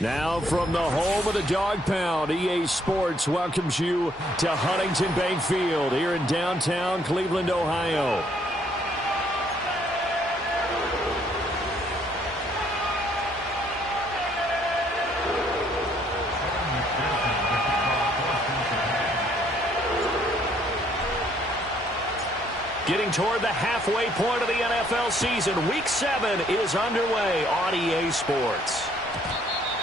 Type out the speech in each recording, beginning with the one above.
Now from the home of the Dog Pound, EA Sports welcomes you to Huntington Bank Field here in downtown Cleveland, Ohio. Getting toward the halfway point of the NFL season, Week 7 is underway on EA Sports.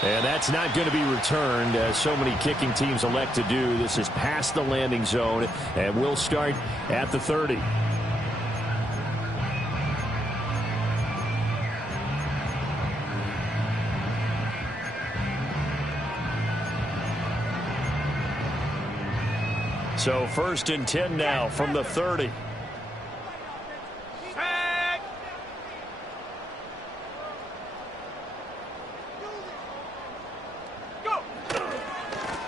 And that's not going to be returned, as so many kicking teams elect to do. This is past the landing zone, and we'll start at the 30. So 1st and 10 now from the 30.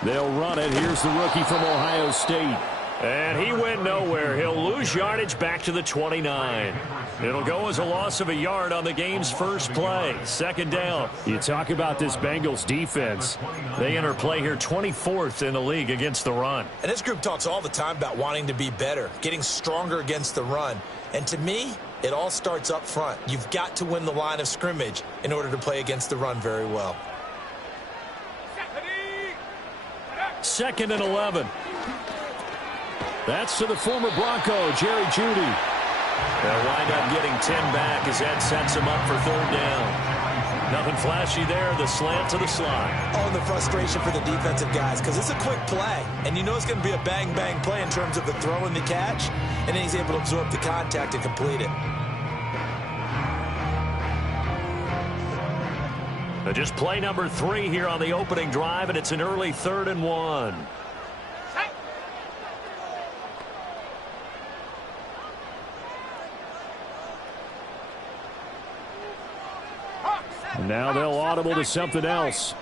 They'll run it. Here's the rookie from Ohio State. And he went nowhere. He'll lose yardage back to the 29. It'll go as a loss of a yard on the game's first play. 2nd down. You talk about this Bengals defense. They enter play here 24th in the league against the run. And this group talks all the time about wanting to be better, getting stronger against the run. And to me, it all starts up front. You've got to win the line of scrimmage in order to play against the run very well. 2nd and 11. That's to the former Bronco, Jerry Jeudy. They'll wind up getting 10 back as that sets him up for 3rd down. Nothing flashy there. The slant to the slide. Oh, and the frustration for the defensive guys, because it's a quick play. And you know it's going to be a bang-bang play in terms of the throw and the catch. And then he's able to absorb the contact and complete it. Just play number 3 here on the opening drive, and it's an early 3rd and 1. And now they'll audible to something else.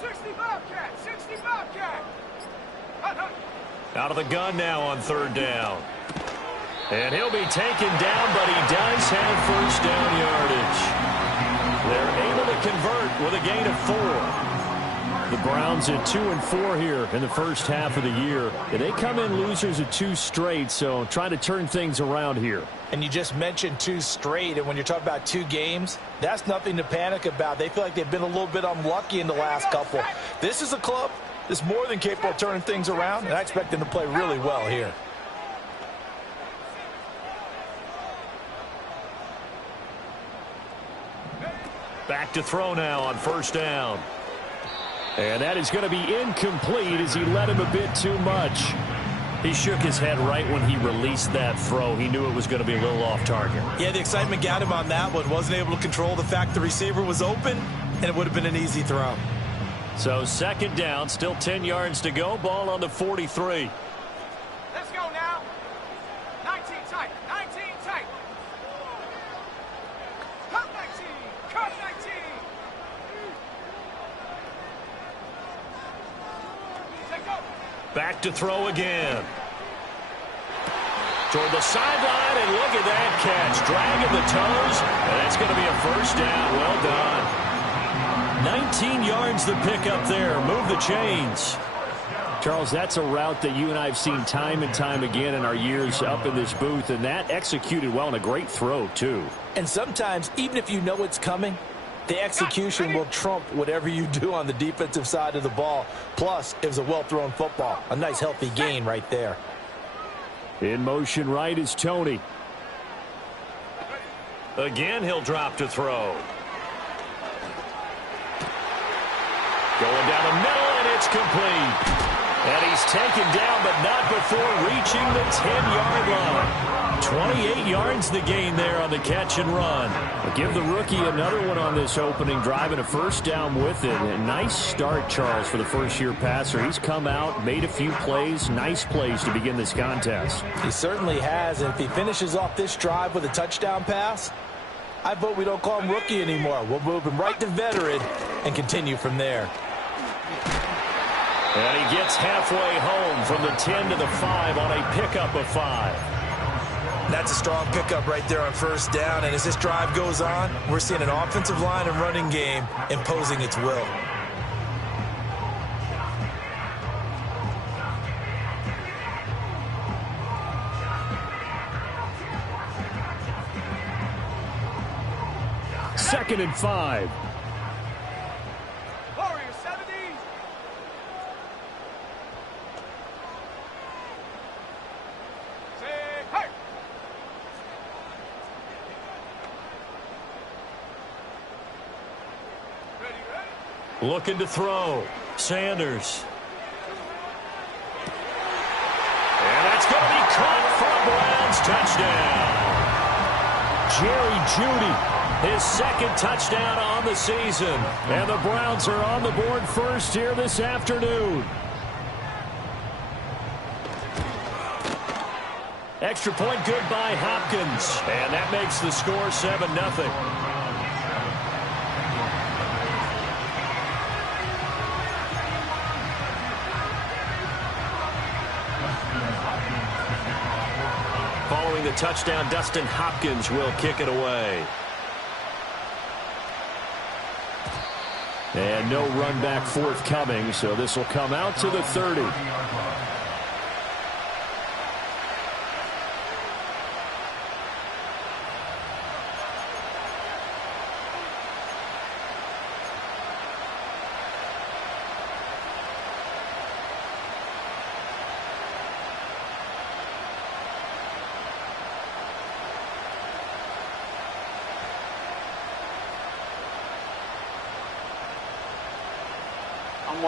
65 cat. Out of the gun now on 3rd down. And he'll be taken down, but he does have 1st down yardage. They're able to convert with a gain of 4. The Browns at 2-4 here in the first half of the year. And they come in losers at 2 straight, so trying to turn things around here. And you just mentioned 2 straight, and when you're talking about 2 games, that's nothing to panic about. They feel like they've been a little bit unlucky in the last couple. This is a club that's more than capable of turning things around, and I expect them to play really well here. Back to throw now on 1st down. And that is going to be incomplete as he led him a bit too much. He shook his head right when he released that throw. He knew it was going to be a little off target. Yeah, the excitement got him on that one. Wasn't able to control the fact the receiver was open, and it would have been an easy throw. So 2nd down, still 10 yards to go. Ball on the 43. Let's go now. 19 tight. 19 tight. Cut 19. Cut 19. Take go. Back to throw again. Toward the sideline, and look at that catch. Dragging the toes, and that's going to be a 1st down. Well done. 19 yards the pick up there. Move the chains. Charles, that's a route that you and I have seen time and time again in our years up in this booth, and that executed well and a great throw, too. And sometimes, even if you know it's coming, the execution will trump whatever you do on the defensive side of the ball. Plus, it was a well-thrown football. A nice, healthy gain right there. In motion right is Tony. Again, he'll drop to throw. Going down the middle, and it's complete. And he's taken down, but not before reaching the 10-yard line. 28 yards the gain there on the catch and run. I'll give the rookie another one on this opening drive and a 1st down with it. A nice start, Charles, for the first-year passer. He's come out, made a few plays, nice plays to begin this contest. He certainly has, and if he finishes off this drive with a touchdown pass, I vote we don't call him rookie anymore. We'll move him right to veteran and continue from there. And he gets halfway home from the 10 to the 5 on a pickup of 5. That's a strong pickup right there on first down. And as this drive goes on, we're seeing an offensive line and running game imposing its will. Second and 5. Warriors 70. Say, hey. Ready. Looking to throw. Sanders. And that's going to be caught for a Browns touchdown. Jerry Jeudy. His second touchdown on the season. And the Browns are on the board first here this afternoon. Extra point good by Hopkins. And that makes the score 7-0. Following the touchdown, Dustin Hopkins will kick it away. And no run back forthcoming, so this will come out to the 30.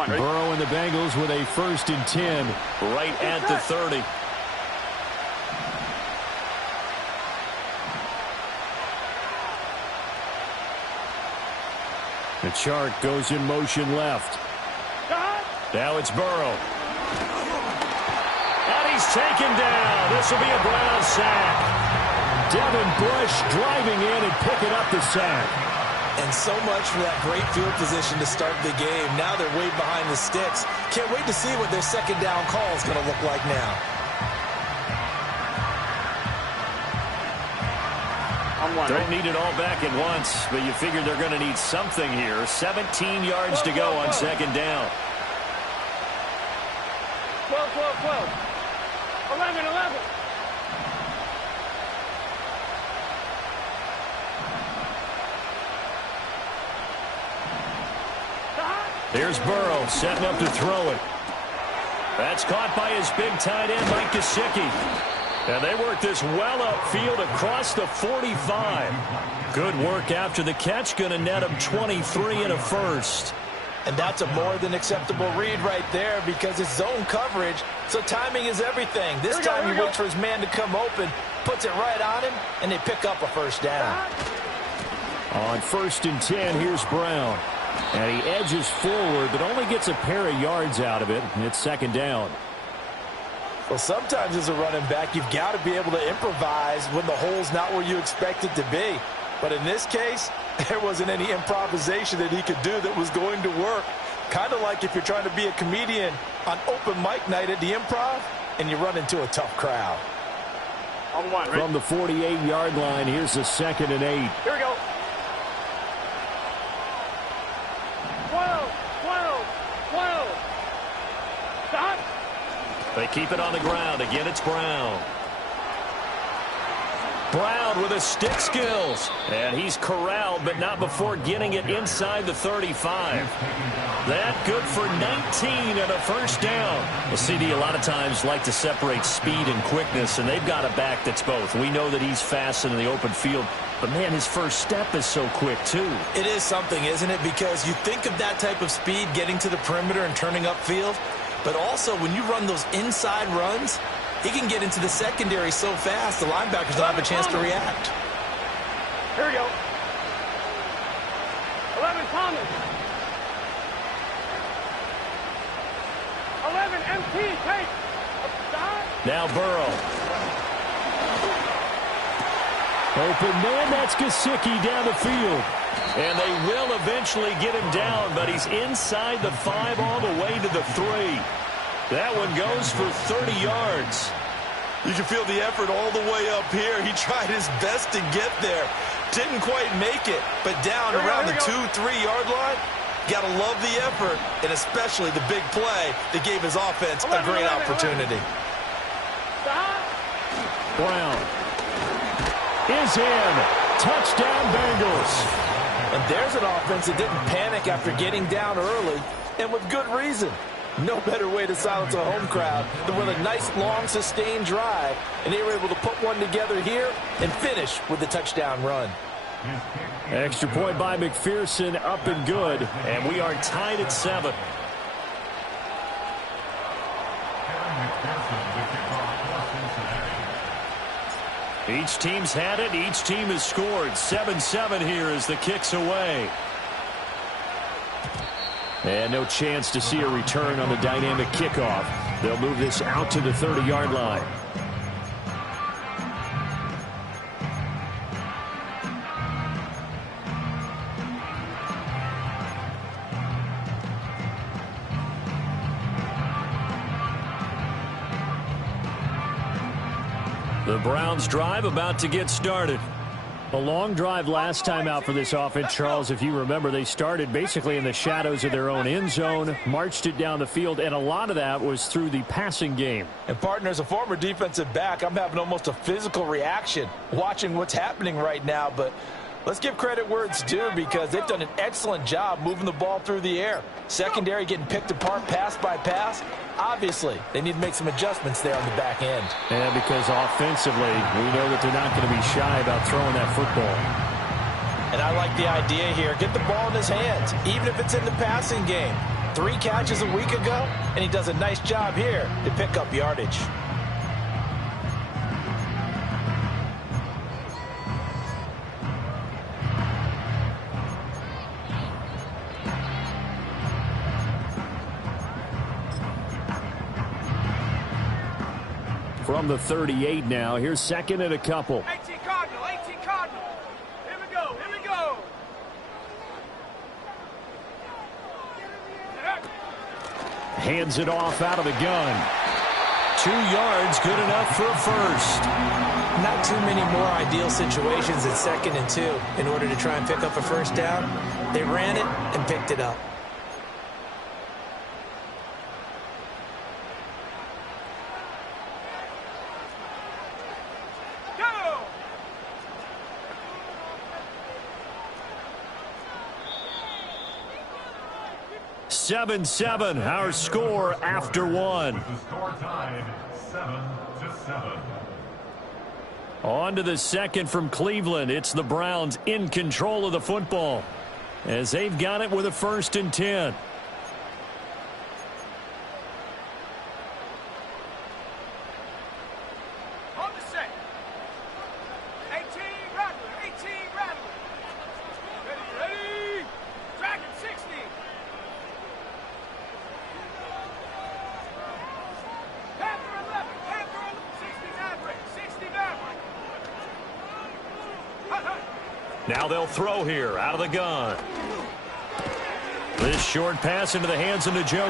Burrow and the Bengals with a 1st and 10 right at the 30. The chart goes in motion left. Now it's Burrow. And he's taken down. This will be a Brown sack. Devin Bush driving in and picking up the sack. And so much for that great field position to start the game. Now they're way behind the sticks. Can't wait to see what their second down call is going to look like now. Don't need it all back at once, but you figure they're going to need something here. 17 yards to go on second down. 12, 12, 12. 11, 11. Here's Burrow setting up to throw it. That's caught by his big tight end, Mike Gesicki. And they work this well upfield across the 45. Good work after the catch. Going to net him 23 and a first. And that's a more than acceptable read right there because it's zone coverage, so timing is everything. This time he waits for his man to come open, puts it right on him, and they pick up a first down. On 1st and 10, here's Brown. And he edges forward, but only gets a pair of yards out of it. It's second down. Well, sometimes as a running back, you've got to be able to improvise when the hole's not where you expect it to be. But in this case, there wasn't any improvisation that he could do that was going to work. Kind of like if you're trying to be a comedian on open mic night at the Improv and you run into a tough crowd. From the 48-yard line, here's the 2nd and 8. Here we go. 12, 12, 12. Stop. They keep it on the ground. Again, it's Brown. Brown with his stick skills. And he's corralled, but not before getting it inside the 35. That good for 19 and a first down. The CD a lot of times like to separate speed and quickness, and they've got a back that's both. We know that he's fast in the open field, but, man, his first step is so quick, too. It is something, isn't it? Because you think of that type of speed getting to the perimeter and turning upfield, but also when you run those inside runs, he can get into the secondary so fast the linebackers don't have a chance to react. Here we go. 11 Thomas. 11 MT. Take. Stop. Now Burrow. Open man, that's Gesicki down the field. And they will eventually get him down, but he's inside the 5 all the way to the 3. That one goes for 30 yards. You can feel the effort all the way up here. He tried his best to get there. Didn't quite make it, but down around the 2-3 yard line, got to love the effort, and especially the big play that gave his offense a great opportunity. Brown is in. Touchdown, Bengals. And there's an offense that didn't panic after getting down early, and with good reason. No better way to silence a home crowd than with a nice, long, sustained drive, and they were able to put one together here and finish with the touchdown run. Extra point by McPherson, up and good, and we are tied at 7. Each team's had it. Each team has scored. 7-7 here as the kick's away. And no chance to see a return on the dynamic kickoff. They'll move this out to the 30-yard line. The Browns drive about to get started. A long drive last time out for this offense, Charles. If you remember, they started basically in the shadows of their own end zone, marched it down the field, and a lot of that was through the passing game. And, partner, as a former defensive back, I'm having almost a physical reaction watching what's happening right now. But let's give credit where it's due because they've done an excellent job moving the ball through the air. Secondary getting picked apart pass by pass. Obviously, they need to make some adjustments there on the back end. Yeah, because offensively, we know that they're not going to be shy about throwing that football. And I like the idea here. Get the ball in his hands, even if it's in the passing game. 3 catches a week ago, and he does a nice job here to pick up yardage. From the 38 now, here's second and a couple. 18 Cardinal, 18 Cardinal. Here we go, here we go. Hands it off out of the gun. 2 yards, good enough for a first. Not too many more ideal situations at 2nd and 2 in order to try and pick up a first down. They ran it and picked it up. Go! 7-7, our score after 1. The score tied 7-7. On to the second from Cleveland. It's the Browns in control of the football as they've got it with a 1st and 10. On the set. 18 Rattler, 18 Rattler. Ready, ready. Dragon 60. Panther 11, Panther 11. 60 Maverick, 60 Maverick. Now they'll throw here out of the gun. This short pass into the hands of Njoku.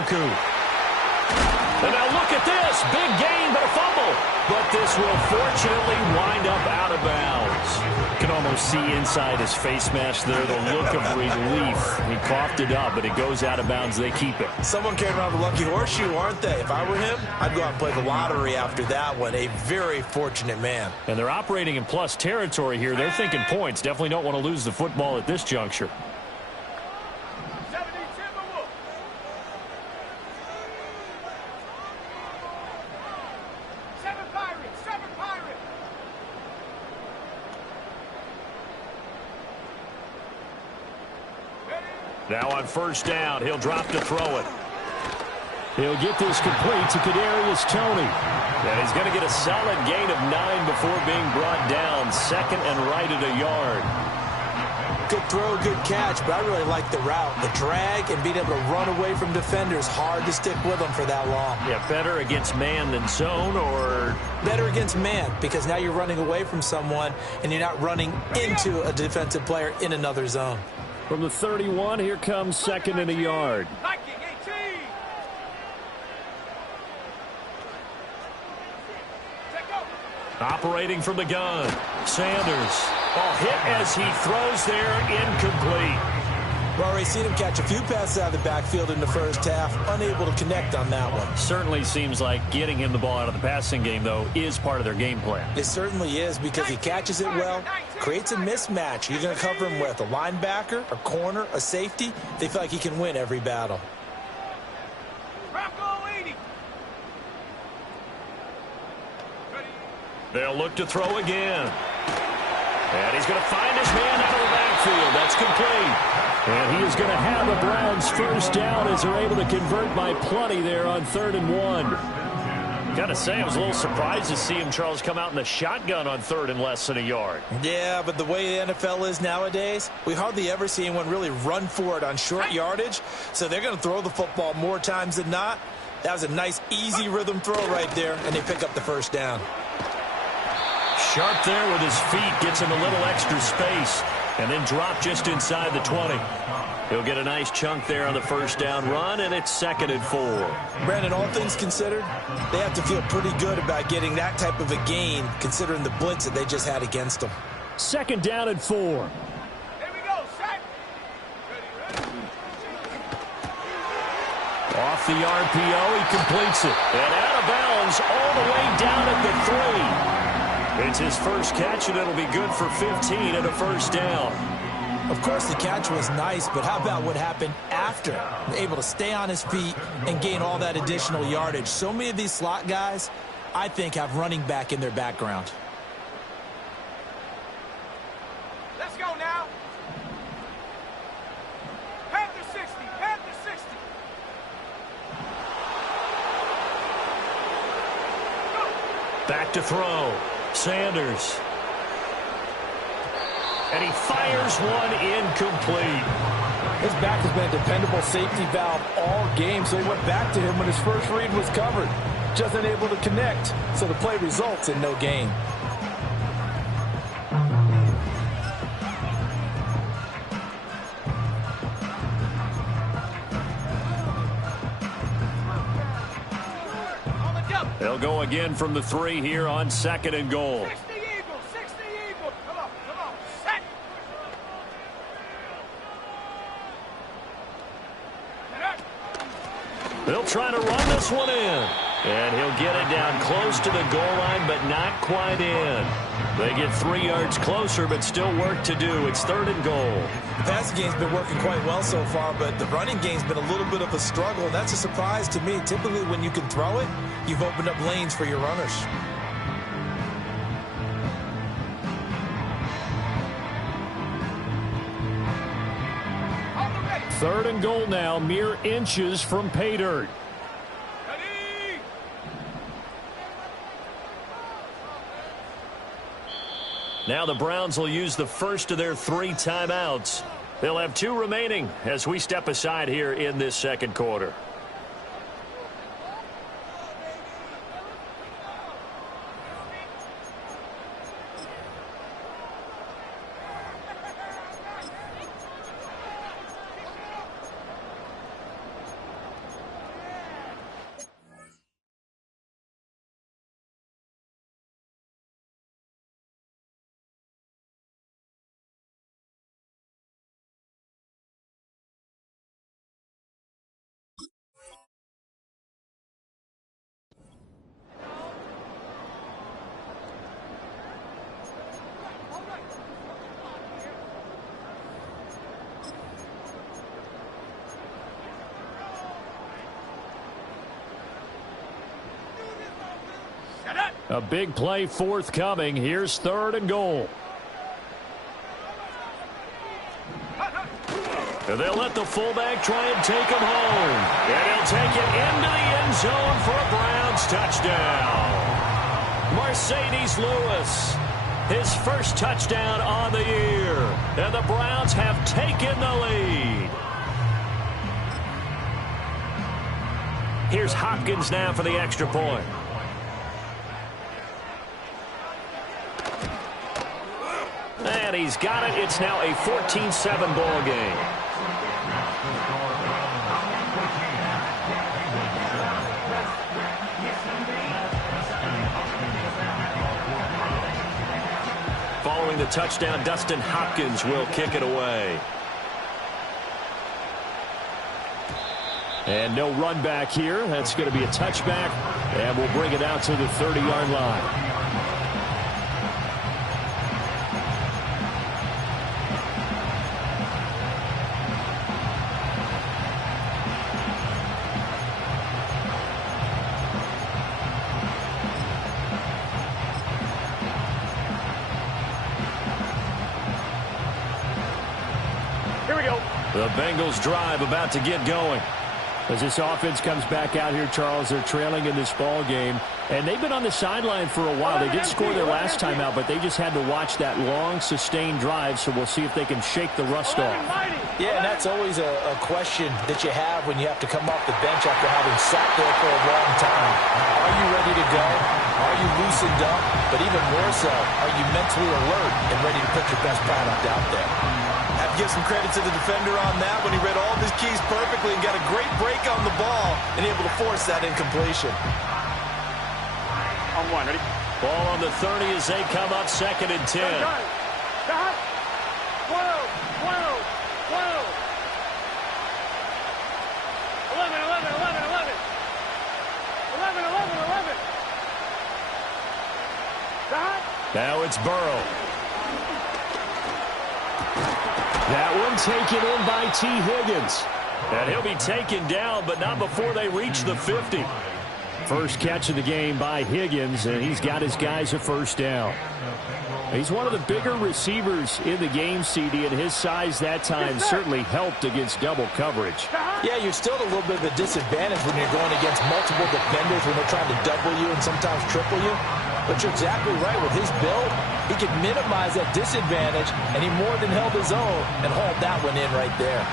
And now look at this. Big gain, but a fumble. But this will fortunately wind up out of bounds. You can almost see inside his face mask there the look of relief. He coughed it up, but it goes out of bounds. They keep it. Someone came around the lucky horseshoe, aren't they? If I were him, I'd go out and play the lottery after that one. A very fortunate man. And they're operating in plus territory here. They're thinking points. Definitely don't want to lose the football at this juncture. 70 Timberwolves. Seven Pirates, 7 Pirates. Ready? Now on 1st down, he'll drop to throw it. He'll get this complete to Kadarius Toney. And he's going to get a solid gain of 9 before being brought down. 2nd and right at a yard. Good throw, good catch, but I really like the route. The drag and being able to run away from defenders, hard to stick with them for that long. Yeah, better against man than zone, or Better against man, because now you're running away from someone and you're not running into a defensive player in another zone. from the 31, here comes 2nd and a yard. Viking 18. Take go. Operating from the gun, Sanders. Oh, hit as he throws there, incomplete. We've already seen him catch a few passes out of the backfield in the first half, unable to connect on that one. Certainly seems like getting him the ball out of the passing game, though, is part of their game plan. It certainly is because he catches it well, creates a mismatch. You're going to cover him with a linebacker, a corner, a safety. They feel like he can win every battle. They'll look to throw again. And he's going to find his man out of the backfield. That's complete. And he is going to have the Browns first down as they're able to convert by plenty there on 3rd and 1. Got to say, I was a little surprised to see him, Charles, come out in the shotgun on 3rd and less than a yard. Yeah, but the way the NFL is nowadays, we hardly ever see anyone really run for it on short yardage. So they're going to throw the football more times than not. That was a nice, easy rhythm throw right there, and they pick up the first down. Sharp there with his feet, gets him a little extra space, and then drop just inside the 20. He'll get a nice chunk there on the first down run, and it's 2nd and 4. Brandon, all things considered, they have to feel pretty good about getting that type of a gain, considering the blitz that they just had against them. 2nd down and 4. Here we go, set. Off the RPO, he completes it. And out of bounds all the way down at the 3. It's his first catch, and it'll be good for 15 and a first down. Of course, the catch was nice, but how about what happened after? Able to stay on his feet and gain all that additional yardage. So many of these slot guys, I think, have running back in their background. Let's go now. Panther 60, Panther 60. Back to throw. Sanders. And he fires one incomplete. His back has been a dependable safety valve all game, so he went back to him when his first read was covered. Just unable to connect, so the play results in no gain. They'll go again from the 3 here on 2nd and goal. 60 Eagle, 60 Eagle. Come on, set. They'll try to run this one in. And he'll get it down close to the goal line, but not quite in. They get 3 yards closer, but still work to do. It's 3rd and goal. The passing game's been working quite well so far, but the running game's been a little bit of a struggle, and that's a surprise to me. Typically, when you can throw it, you've opened up lanes for your runners. On the ready. 3rd and goal now, mere inches from pay dirt. Ready. Now the Browns will use the first of their 3 timeouts. They'll have 2 remaining as we step aside here in this 2nd quarter. A big play forthcoming. Here's 3rd and goal. And they'll let the fullback try and take him home. And he'll take it into the end zone for a Browns touchdown. Mercedes Lewis, his first touchdown on the year. And the Browns have taken the lead. Here's Hopkins now for the extra point. And he's got it. It's now a 14-7 ball game. scoring the touchdown. Dustin Hopkins will kick it away. And no run back here. That's going to be a touchback, and we'll bring it out to the 30-yard line. The Bengals drive about to get going. As this offense comes back out here, Charles, they're trailing in this ball game. And they've been on the sideline for a while. They did score their last time out, but they just had to watch that long, sustained drive, so we'll see if they can shake the rust off. Yeah, and that's always a question that you have when you have to come off the bench after having sat there for a long time. Are you ready to go? Are you loosened up? But even more so, are you mentally alert and ready to put your best product out there? I have to give some credit to the defender on that when he read all of his keys perfectly and got a great break on the ball and able to force that incompletion. On one, ready? Ball on the 30 as they come up 2nd and 10. Stop. 12. 11. 11. Now it's Burrow. That one taken in by T. Higgins. And he'll be taken down, but not before they reach the 50. First catch of the game by Higgins, and he's got his guys a first down. He's one of the bigger receivers in the game, CD, and his size that time certainly helped against double coverage. Yeah, you're still at a little bit of a disadvantage when you're going against multiple defenders when they're trying to double you and sometimes triple you. But you're exactly right. With his build, he could minimize that disadvantage, and he more than held his own and hauled that one in right there.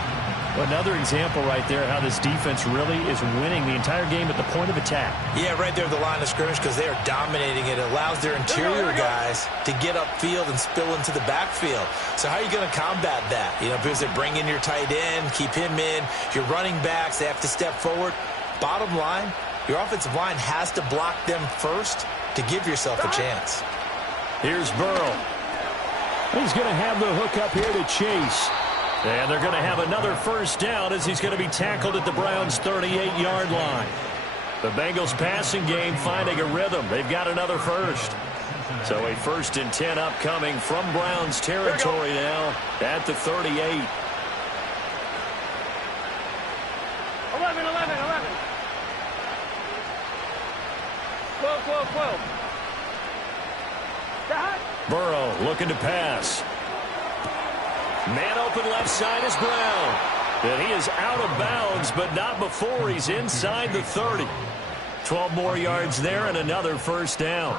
Another example right there how this defense really is winning the entire game at the point of attack. Yeah, right there at the line of scrimmage because they are dominating it. It allows their interior guys to get upfield and spill into the backfield. So how are you going to combat that? You know, because they bring in your tight end, keep him in. Your running backs, they have to step forward. Bottom line, your offensive line has to block them first to give yourself a chance. Here's Burrow. He's going to have the hook up here to Chase. And they're going to have another first down as he's going to be tackled at the Browns' 38-yard line. The Bengals passing game finding a rhythm. They've got another first. So a 1st and 10 upcoming from Browns territory now at the 38. 11. 12. Burrow looking to pass. Man open left side is Brown. And he is out of bounds, but not before he's inside the 30. 12 more yards there and another first down.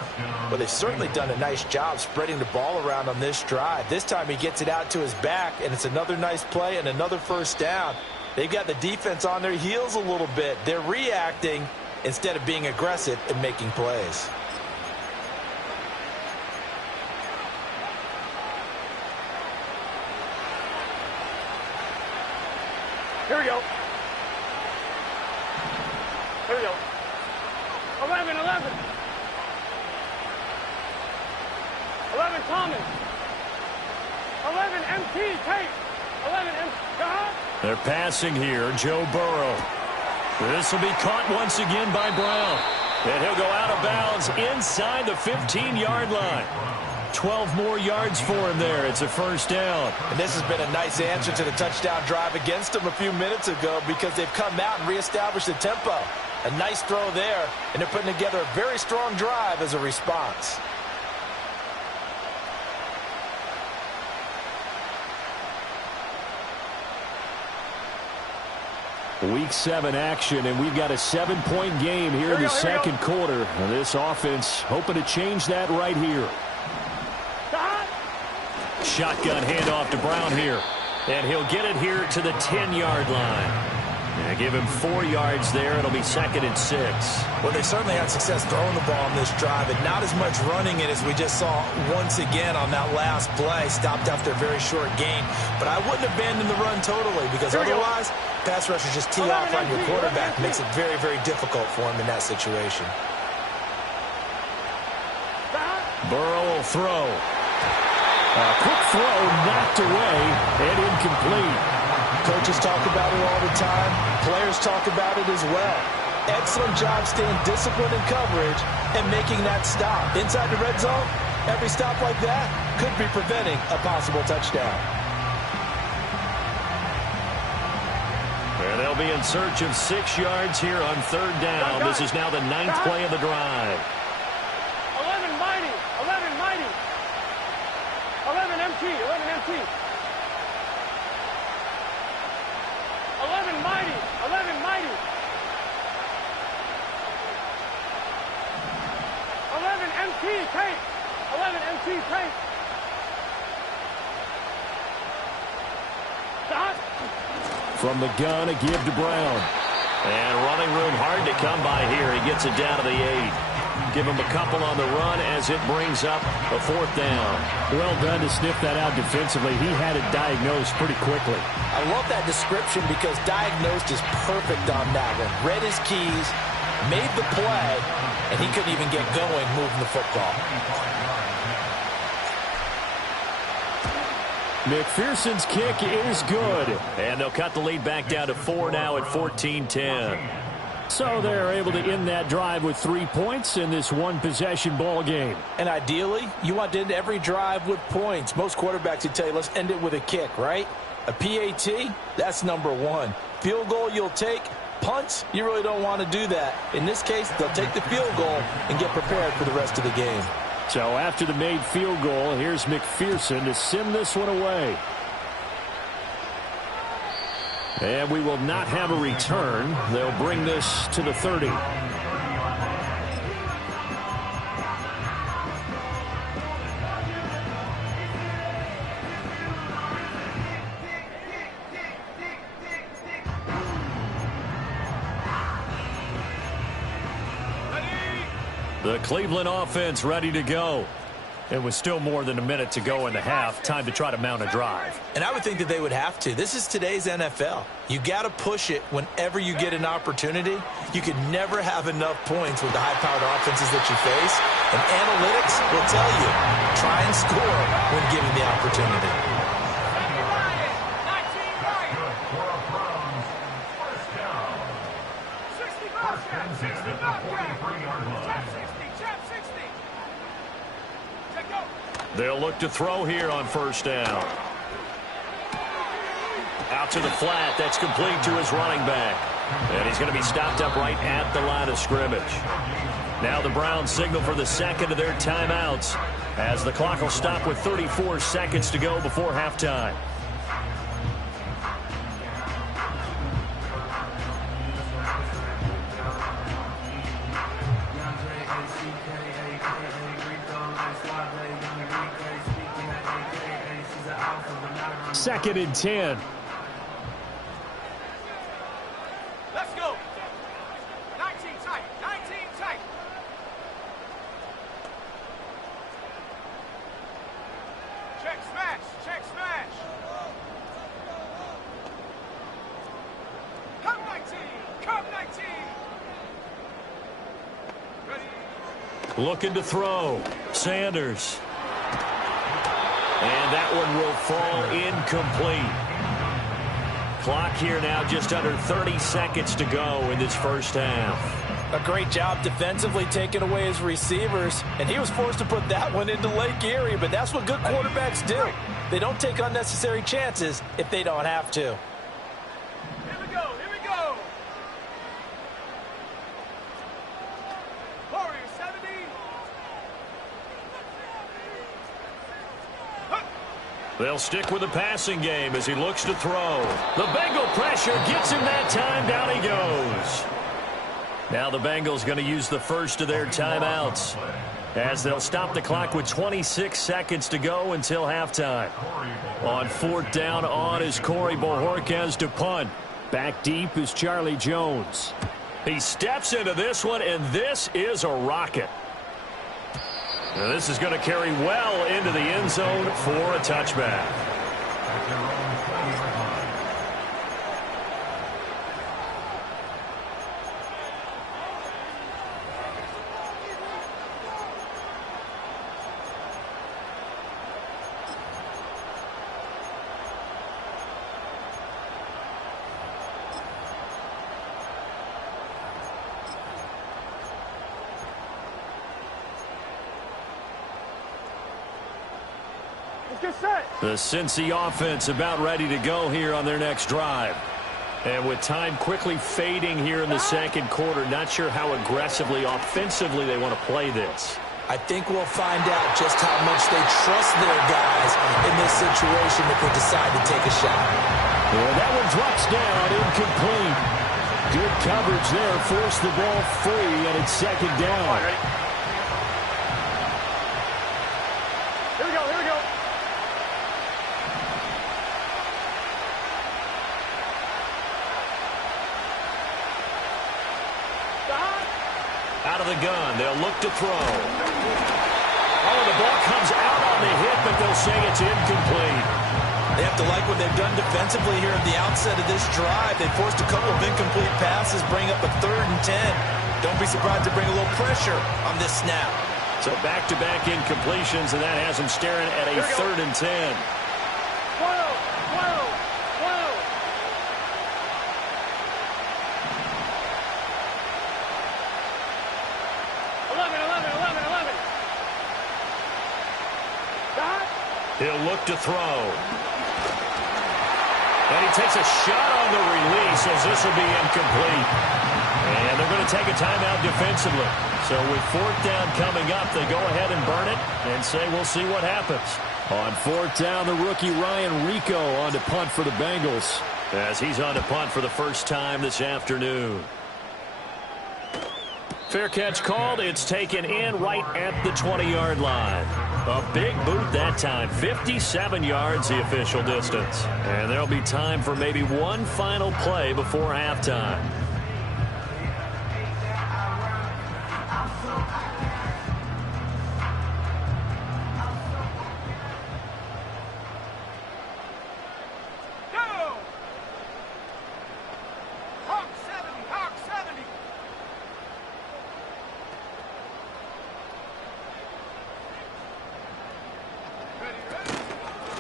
Well, they've certainly done a nice job spreading the ball around on this drive. This time he gets it out to his back, and it's another nice play and another first down. They've got the defense on their heels a little bit. They're reacting instead of being aggressive and making plays. Here we go. 11. 11 Thomas. 11 MT Tate. 11 MT. They're passing here. Joe Burrow. This will be caught once again by Brown. And he'll go out of bounds inside the 15-yard line. 12 more yards for him there. It's a first down. And this has been a nice answer to the touchdown drive against them a few minutes ago because they've come out and reestablished the tempo. A nice throw there, and they're putting together a very strong drive as a response. Week 7 action, and we've got a 7-point game here in the second quarter. And this offense hoping to change that right here. Shotgun handoff to Brown here. And he'll get it here to the 10-yard line. And give him 4 yards there. It'll be 2nd and 6. Well, they certainly had success throwing the ball on this drive, and not as much running it as we just saw once again on that last play. Stopped after a very short gain. But I wouldn't abandon the run totally because otherwise, pass rushers just tee off on your quarterback. Makes it very, very difficult for him in that situation. Burrow will throw. Quick throw knocked away and incomplete. Coaches talk about it all the time. Players talk about it as well. Excellent job staying disciplined in coverage and making that stop. Inside the red zone, every stop like that could be preventing a possible touchdown. And they'll be in search of 6 yards here on 3rd down. This is now the 9th play of the drive. 11 mighty. 11 mighty. 11 MT. 11 MT. 11 mighty. 11 mighty. 11 MT tape. 11 MT tape. Stop. From the gun, a give to Brown. And running room hard to come by here. He gets it down to the 8. Give him a couple on the run as it brings up a 4th down. Well done to sniff that out defensively. He had it diagnosed pretty quickly. I love that description because diagnosed is perfect on that one. Read his keys, made the play, and he couldn't even get going moving the football. McPherson's kick is good. And they'll cut the lead back down to 4 now at 14-10. So they're able to end that drive with 3 points in this one-possession ball game. And ideally, you want to end every drive with points. Most quarterbacks would tell you, let's end it with a kick, right? A PAT, that's number 1. Field goal you'll take. Punts, you really don't want to do that. In this case, they'll take the field goal and get prepared for the rest of the game. So after the made field goal, here's McPherson to send this one away. And we will not have a return. They'll bring this to the 30. The Cleveland offense ready to go. And with still more than a minute to go in the half, time to try to mount a drive. And I would think that they would have to. This is today's NFL. You got to push it whenever you get an opportunity. You can never have enough points with the high-powered offenses that you face. And analytics will tell you, try and score when given the opportunity. They'll look to throw here on 1st down. Out to the flat. That's complete to his running back. And he's going to be stopped up right at the line of scrimmage. Now the Browns signal for the 2nd of their timeouts as the clock will stop with 34 seconds to go before halftime. Second and 10. Let's go. 19 tight. 19 tight. Check smash. Check smash. Come 19. Come 19. Ready. Looking to throw. Sanders. And that one will fall incomplete. Clock here now just under 30 seconds to go in this first half. A great job defensively taking away his receivers. And he was forced to put that one into Lake Erie, but that's what good quarterbacks do. They don't take unnecessary chances if they don't have to. Here we go. Here we go. Warrior 70. They'll stick with the passing game as he looks to throw. The Bengal pressure gets him that time. Down he goes. Now the Bengals going to use the first of their timeouts as they'll stop the clock with 26 seconds to go until halftime. On 4th down on is Corey Bojorquez to punt. Back deep is Charlie Jones. He steps into this one, and this is a rocket. Now this is going to carry well into the end zone for a touchback. Let's get set. The Cincy offense about ready to go here on their next drive. And with time quickly fading here in the second quarter, not sure how aggressively, offensively they want to play this. I think we'll find out just how much they trust their guys in this situation if they decide to take a shot. Yeah, that one drops down, incomplete. Good coverage there, forced the ball free, and it's second down. All right, ready? Here we go, here we go. Out of the gun, they'll look to throw. Oh, the ball comes out on the hit, but they'll say it's incomplete. They have to like what they've done defensively here at the outset of this drive. They forced a couple of incomplete passes, bring up a 3rd and 10. Don't be surprised to bring a little pressure on this snap. So back-to-back incompletions, and that has them staring at a 3rd and 10. 12. 11. He'll look to throw. And he takes a shot on the release as this will be incomplete. And they're going to take a timeout defensively. So with 4th down coming up, they go ahead and burn it and say we'll see what happens. On 4th down, the rookie Ryan Rico on to punt for the Bengals. As he's on to punt for the first time this afternoon. Fair catch called. It's taken in right at the 20-yard line. A big boot that time. 57 yards the official distance. And there'll be time for maybe one final play before halftime. Go! Hawk 70.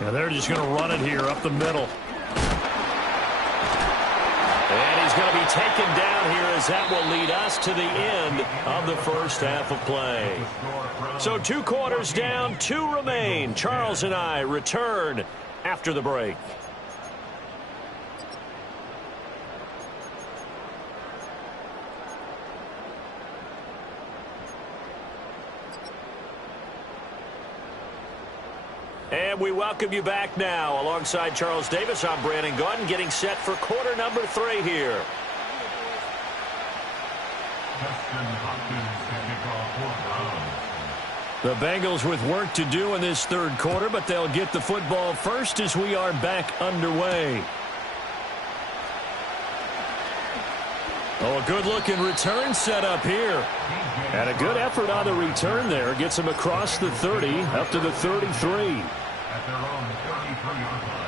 Now they're just going to run it here up the middle. And he's going to be taken down here as that will lead us to the end of the first half of play. So 2 quarters down, 2 remain. Charles and I return after the break. And we welcome you back now. Alongside Charles Davis, I'm Brandon Gordon, getting set for quarter number 3 here. The Bengals with work to do in this 3rd quarter, but they'll get the football first as we are back underway. Oh, a good-looking return set up here. And a good effort on the return there. Gets him across the 30, up to the 33. At their own 33-yard line.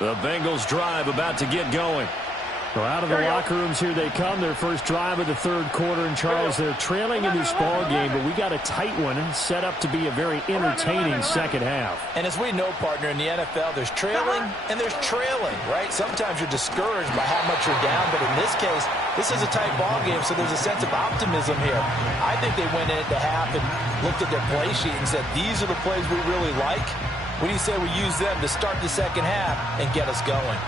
The Bengals drive about to get going. Well, out of the locker rooms here they come. Their first drive of the 3rd quarter. And, Charles, they're trailing in this ball game, but we got a tight one set up to be a very entertaining second half. And as we know, partner, in the NFL, there's trailing and there's trailing, right? Sometimes you're discouraged by how much you're down, but in this case, this is a tight ball game, so there's a sense of optimism here. I think they went into half and looked at their play sheet and said, these are the plays we really like. What do you say we use them to start the second half and get us going?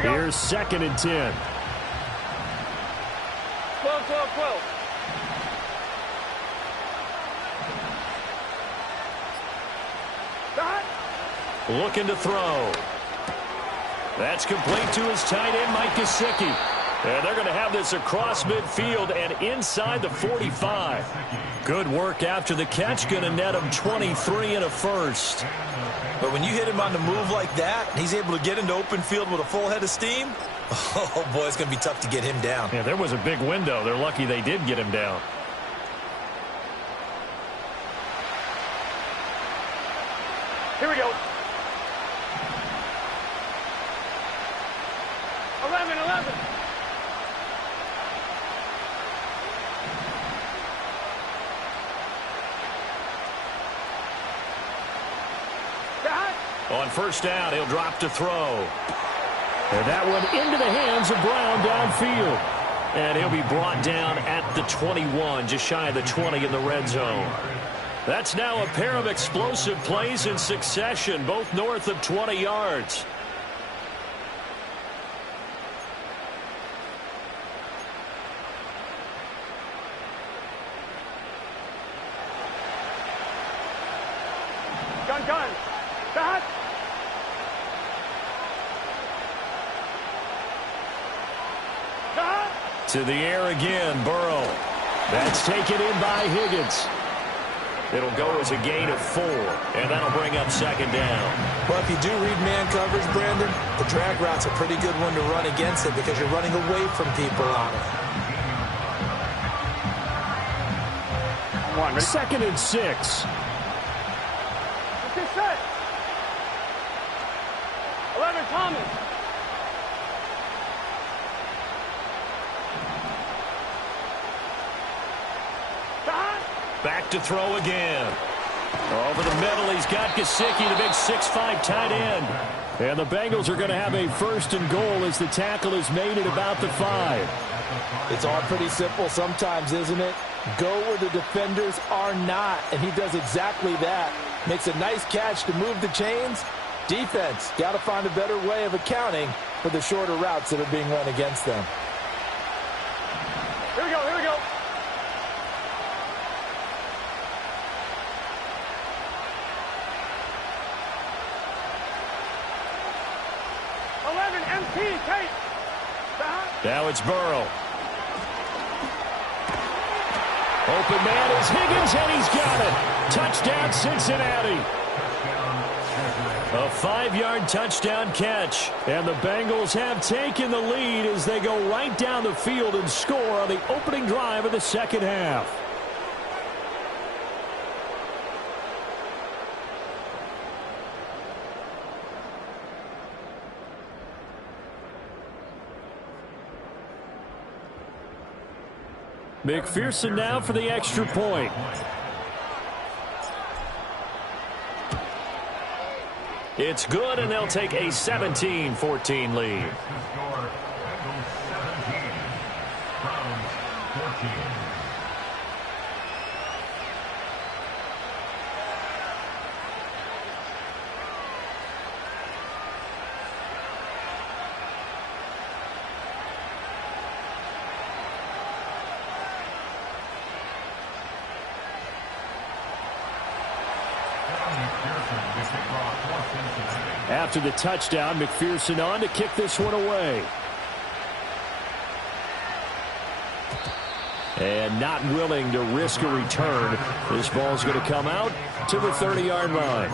Here's 2nd and 10. 12. Looking to throw. That's complete to his tight end, Mike Gesicki. And they're going to have this across midfield and inside the 45. Good work after the catch. Going to net him 23 and a first. But when you hit him on the move like that, he's able to get into open field with a full head of steam. Oh, boy, it's going to be tough to get him down. Yeah, there was a big window. They're lucky they did get him down. Here we go. 11, 11. On first down, he'll drop to throw. And that one into the hands of Brown downfield. And he'll be brought down at the 21, just shy of the 20 in the red zone. That's now a pair of explosive plays in succession, both north of 20 yards. Gun, gun. Back. To the air again, Burrow. That's taken in by Higgins. It'll go as a gain of 4, and that'll bring up second down. Well, if you do read man coverage, Brandon, the drag route's a pretty good one to run against it because you're running away from people on it. 2nd and 6. Get set. 11, Thomas. Back to throw again. Over the middle, he's got Gesicki, the big 6'5" tight end. And the Bengals are going to have a 1st and goal as the tackle is made at about the 5. It's all pretty simple sometimes, isn't it? Go where the defenders are not, and he does exactly that. Makes a nice catch to move the chains. Defense, got to find a better way of accounting for the shorter routes that are being run against them. Here we go, here we go. 11, MT, Kate. Now it's Burrow. Open man is Higgins, and he's got it. Touchdown, Cincinnati. A 5-yard touchdown catch. And the Bengals have taken the lead as they go right down the field and score on the opening drive of the second half. McPherson now for the extra point. It's good, and they'll take a 17-14 lead. After the touchdown, McPherson on to kick this one away. And not willing to risk a return. This ball's going to come out to the 30-yard line.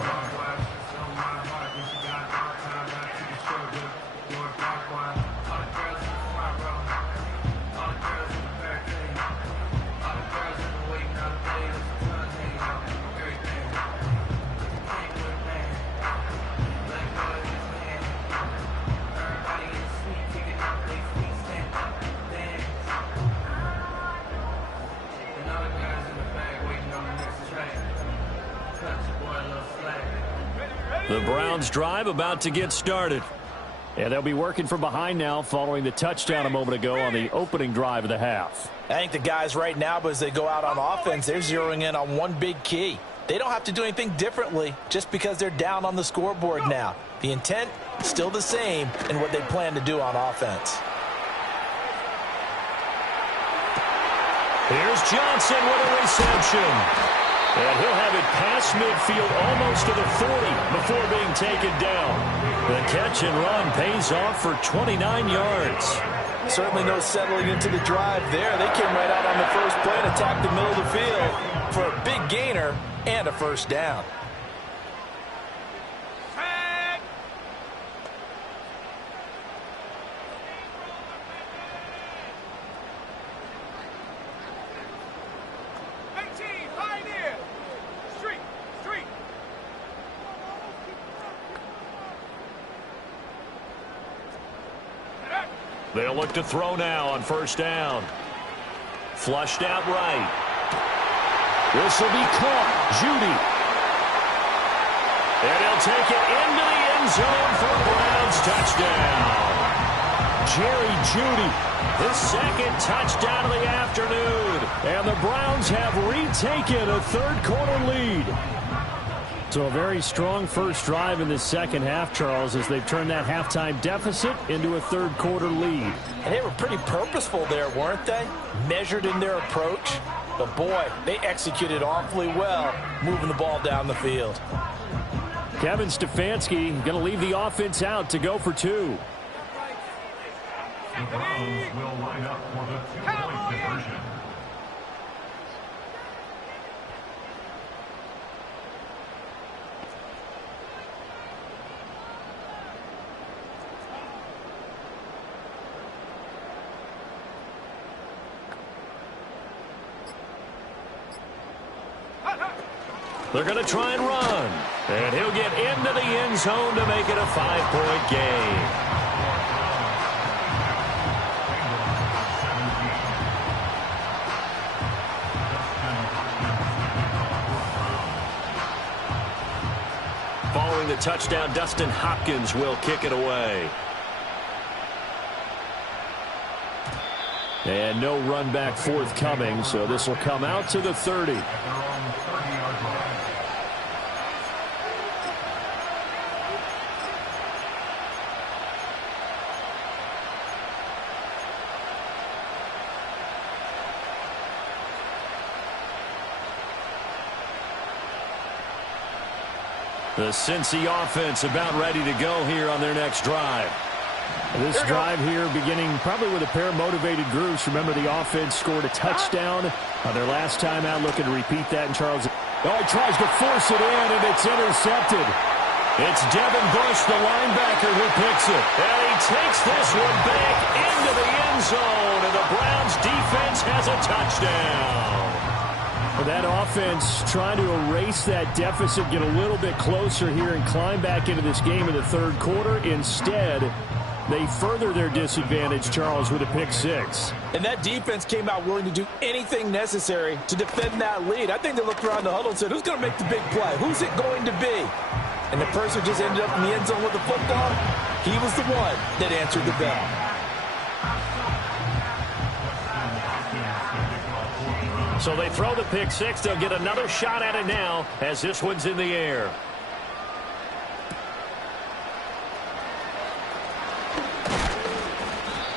The Browns drive about to get started. And they'll be working from behind now following the touchdown a moment ago on the opening drive of the half. I think the guys right now, as they go out on offense, they're zeroing in on one big key. They don't have to do anything differently just because they're down on the scoreboard now. The intent still the same in what they plan to do on offense. Here's Johnson with a reception. And he'll have it past midfield almost to the 40 before being taken down. The catch and run pays off for 29 yards. Certainly no settling into the drive there. They came right out on the first play and attacked the middle of the field for a big gainer and a first down. They'll look to throw now on first down. Flushed out right. This will be caught. Judy. And he'll take it into the end zone for a Browns touchdown. Jerry Judy, his second touchdown of the afternoon. And the Browns have retaken a third-quarter lead. So a very strong first drive in the second half, Charles, as they've turned that halftime deficit into a third-quarter lead. And they were pretty purposeful there, weren't they? Measured in their approach. But, boy, they executed awfully well moving the ball down the field. Kevin Stefanski going to leave the offense out to go for two. The Browns will line up for the two-point conversion. They're going to try and run. And he'll get into the end zone to make it a 5-point game. Following the touchdown, Dustin Hopkins will kick it away. And no run back forthcoming, so this will come out to the 30. The Cincy offense about ready to go here on their next drive. This drive here beginning probably with a pair of motivated groups. Remember, the offense scored a touchdown on their last time out. Looking to repeat that in Charles. Oh, he tries to force it in, and it's intercepted. It's Devin Bush, the linebacker, who picks it. And he takes this one back into the end zone, and the Browns defense has a touchdown. That offense trying to erase that deficit, get a little bit closer here, and climb back into this game in the third quarter. Instead, they further their disadvantage, Charles, with a pick six. And that defense came out willing to do anything necessary to defend that lead. I think they looked around the huddle and said, who's going to make the big play? Who's it going to be? And the person just ended up in the end zone with the football. He was the one that answered the bell. So they throw the pick six. They'll get another shot at it now as this one's in the air.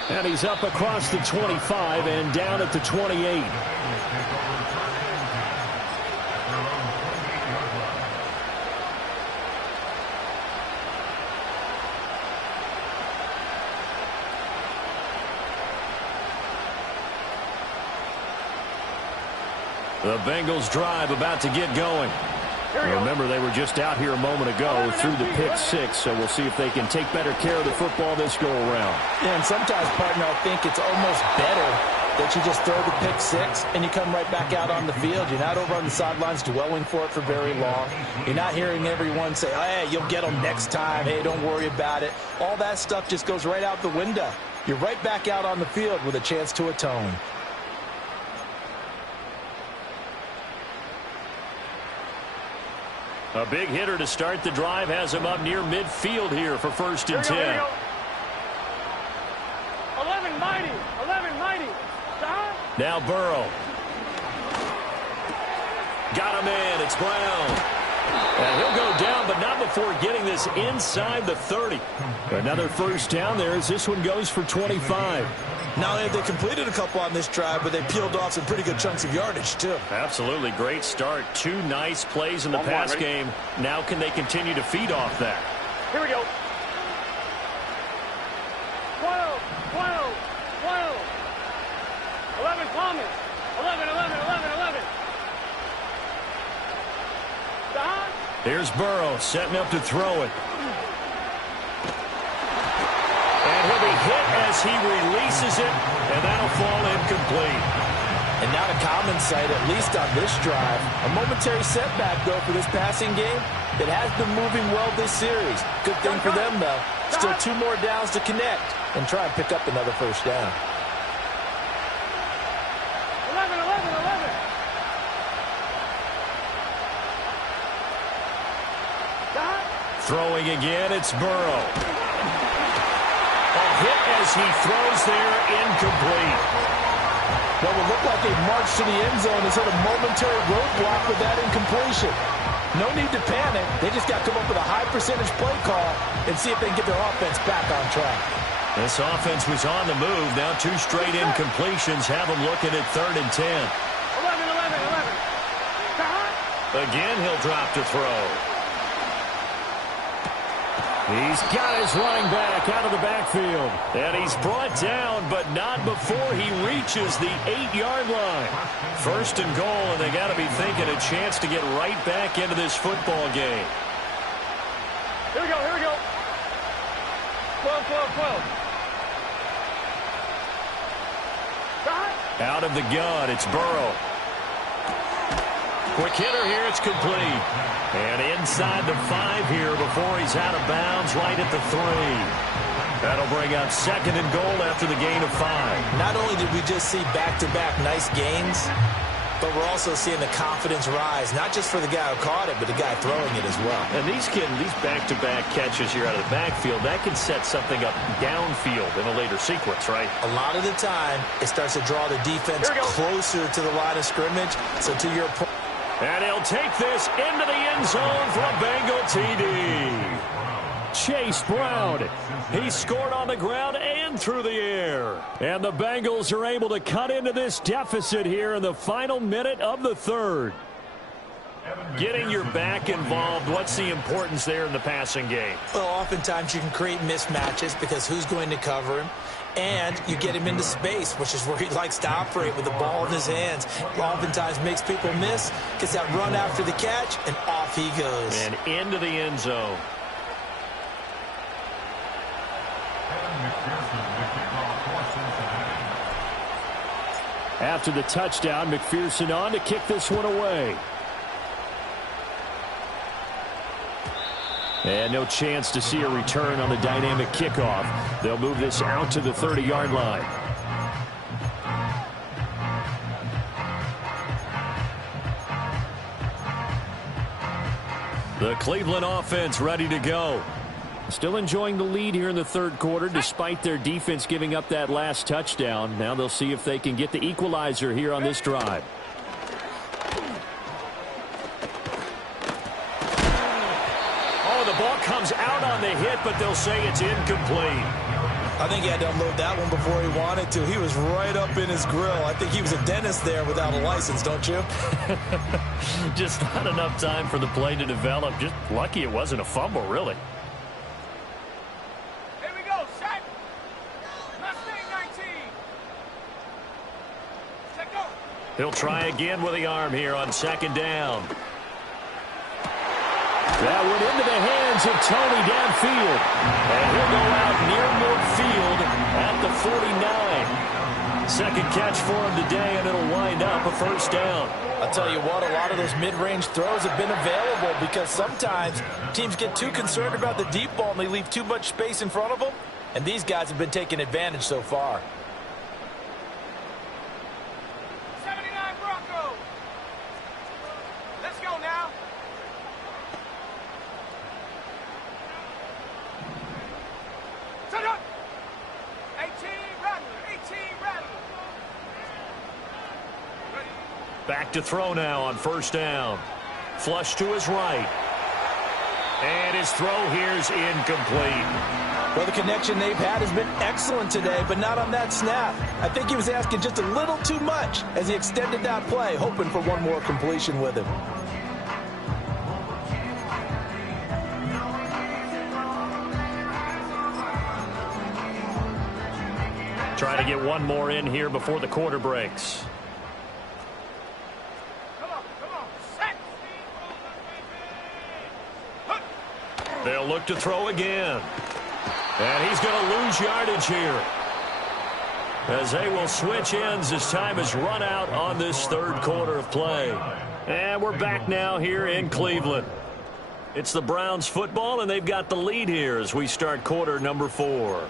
And he's up across the 25 and down at the 28. The Bengals drive about to get going. Remember, they were just out here a moment ago through the pick six, so we'll see if they can take better care of the football this go-around. Yeah, and sometimes, partner, I think it's almost better that you just throw the pick six and you come right back out on the field. You're not over on the sidelines dwelling for it for very long. You're not hearing everyone say, oh, hey, you'll get them next time. Hey, don't worry about it. All that stuff just goes right out the window. You're right back out on the field with a chance to atone. A big hitter to start the drive has him up near midfield here for 1st and 10. 11 mighty. 11 mighty. Now Burrow. Got a man. It's Brown. And he'll go down, but not before getting this inside the 30. Another first down there as this one goes for 25. Not only have they completed a couple on this drive, but they peeled off some pretty good chunks of yardage, too. Absolutely. Great start. 2 nice plays in the pass game. Now can they continue to feed off that? Here we go. 12, 12, 12. 11 Thomas. 11, 11, 11, 11. Here's Burrow setting up to throw it. And he'll be hit as he releases it, and that'll fall incomplete. And not a common sight, at least on this drive. A momentary setback, though, for this passing game. that has been moving well this series. Good thing for them, though. Still 2 more downs to connect and try and pick up another first down. 11, 11, 11. Throwing again, it's Burrow. A hit as he throws there, incomplete. What would look like a march to the end zone has hit a momentary roadblock with that incompletion. No need to panic. They just got to come up with a high percentage play call and see if they can get their offense back on track. This offense was on the move. Now 2 straight incompletions have them looking at 3rd and 10. 11, 11, 11. Again, he'll drop to throw. He's got his running back out of the backfield. And he's brought down, but not before he reaches the 8-yard line. 1st and goal, and they got to be thinking a chance to get right back into this football game. Here we go, here we go. 12, 12, 12. Out of the gun, it's Burrow. Quick hitter here, it's complete. And inside the 5 here before he's out of bounds, right at the 3. That'll bring up 2nd and goal after the gain of 5. Not only did we just see back-to-back nice gains, but we're also seeing the confidence rise, not just for the guy who caught it, but the guy throwing it as well. And these back-to-back catches here out of the backfield, that can set something up downfield in a later sequence, right? A lot of the time, it starts to draw the defense closer to the line of scrimmage. So to your point, and he'll take this into the end zone for a Bengal TD. Chase Brown. He scored on the ground and through the air. And the Bengals are able to cut into this deficit here in the final minute of the 3rd. Getting your back involved, what's the importance there in the passing game? Well, oftentimes you can create mismatches because who's going to cover him? And you get him into space, which is where he likes to operate with the ball in his hands. Oftentimes makes people miss, gets that run after the catch, and off he goes. And into the end zone. After the touchdown, McPherson on to kick this one away. And no chance to see a return on the dynamic kickoff. They'll move this out to the 30-yard line. The Cleveland offense ready to go. Still enjoying the lead here in the 3rd quarter despite their defense giving up that last touchdown. Now they'll see if they can get the equalizer here on this drive. The ball comes out on the hit, but they'll say it's incomplete. I think he had to unload that one before he wanted to. He was right up in his grill. I think he was a dentist there without a license, don't you? Just not enough time for the play to develop. Just lucky it wasn't a fumble, really. Here we go, set. Mustang 19. Set go. He'll try again with the arm here on 2nd down. That went into the hands of Tony downfield. And he'll go out near midfield at the 49. 2nd catch for him today, and it'll wind up a 1st down. I'll tell you what, a lot of those mid-range throws have been available because sometimes teams get too concerned about the deep ball and they leave too much space in front of them. And these guys have been taking advantage so far. 79 Broncos. Let's go now. Set up. 18 Rattler. 18 Rattler. Ready. Back to throw now on 1st down. Flush to his right. And his throw here is incomplete. Well, the connection they've had has been excellent today, but not on that snap. I think he was asking just a little too much as he extended that play, hoping for one more completion with him. Try to get one more in here before the quarter breaks. Come on, set. They'll look to throw again. And he's going to lose yardage here, as they will switch ends as time has run out on this 3rd quarter of play. And we're back now here in Cleveland. It's the Browns football, and they've got the lead here as we start quarter number 4.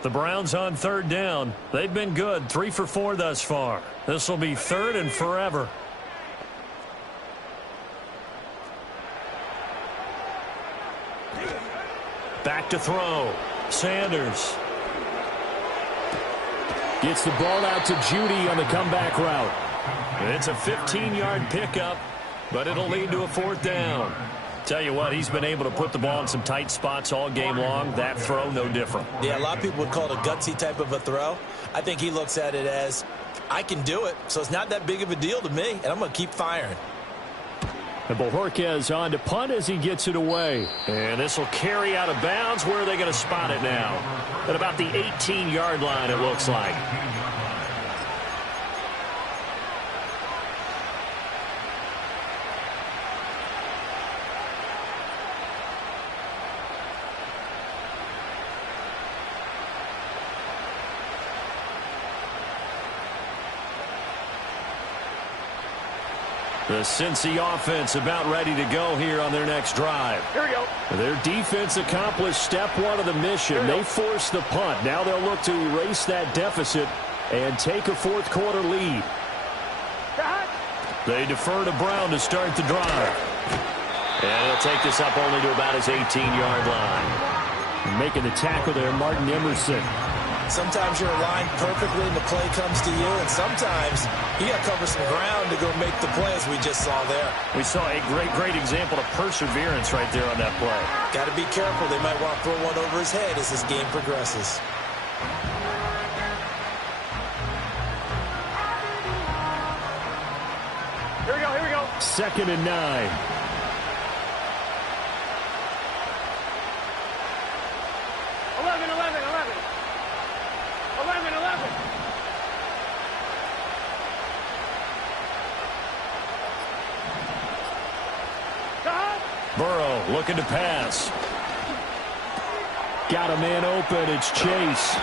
The Browns on 3rd down. They've been good, 3 for 4 thus far. This will be 3rd and forever. Back to throw. Sanders. Gets the ball out to Judy on the comeback route. It's a 15-yard pickup, but it'll lead to a 4th down. Tell you what, he's been able to put the ball in some tight spots all game long. That throw, no different. Yeah, a lot of people would call it a gutsy type of a throw. I think he looks at it as, I can do it, so it's not that big of a deal to me, and I'm going to keep firing. And Bojorquez on to punt as he gets it away. And this will carry out of bounds. Where are they going to spot it now? At about the 18-yard line, it looks like. The Cincy offense about ready to go here on their next drive. Here we go. Their defense accomplished step 1 of the mission. They forced the punt. Now they'll look to erase that deficit and take a 4th quarter lead. They defer to Brown to start the drive. And he'll take this up only to about his 18-yard line. Making the tackle there, Martin Emerson. Sometimes you're aligned perfectly and the play comes to you, and sometimes you got to cover some ground to go make the play, as we just saw there. We saw a great example of perseverance right there on that play. Got to be careful. They might want to throw one over his head as this game progresses. Here we go, here we go. 2nd and 9. 11. Burrow looking to pass. Got a man open. It's Chase.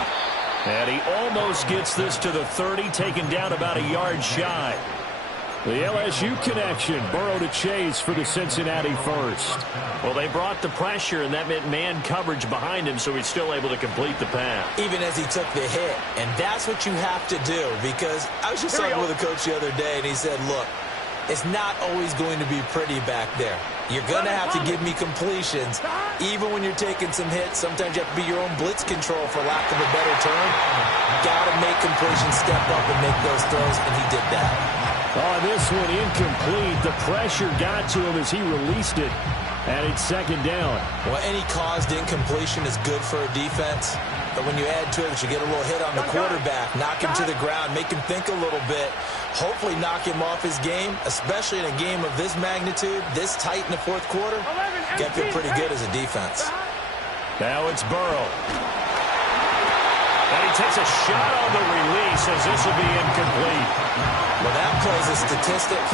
And he almost gets this to the 30, taken down about a yard shy. The LSU connection. Burrow to Chase for the Cincinnati first. Well, they brought the pressure, and that meant man coverage behind him, so he's still able to complete the pass. Even as he took the hit. And that's what you have to do, because I was just talking with a coach the other day, and he said, look, it's not always going to be pretty back there. You're going to have to give me completions. Even when you're taking some hits, sometimes you have to be your own blitz control, for lack of a better term. Got to make completions, step up and make those throws, and he did that. Oh, this one incomplete. The pressure got to him as he released it. And it's 2nd down. Well, any caused incompletion is good for a defense. But when you add to it, you get a little hit on the quarterback, knock him to the ground, make him think a little bit, hopefully knock him off his game, especially in a game of this magnitude, this tight in the 4th quarter. You got to feel pretty good as a defense. Now it's Burrow. And he takes a shot on the release as this will be incomplete. Well, that plays a statistic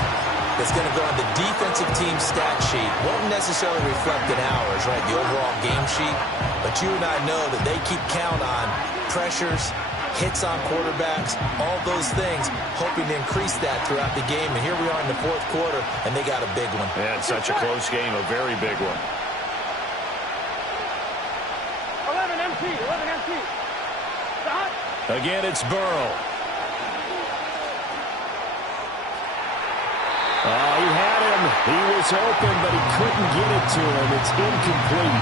that's going to go on the defensive team stat sheet. Won't necessarily reflect in ours, right, the overall game sheet. But you and I know that they keep count on pressures, hits on quarterbacks, all those things, hoping to increase that throughout the game. And here we are in the 4th quarter, and they got a big one. Yeah, it's such a close game, a very big one. 11 MT. Again, it's Burrow. Oh, he had him. He was open, but he couldn't get it to him. It's incomplete.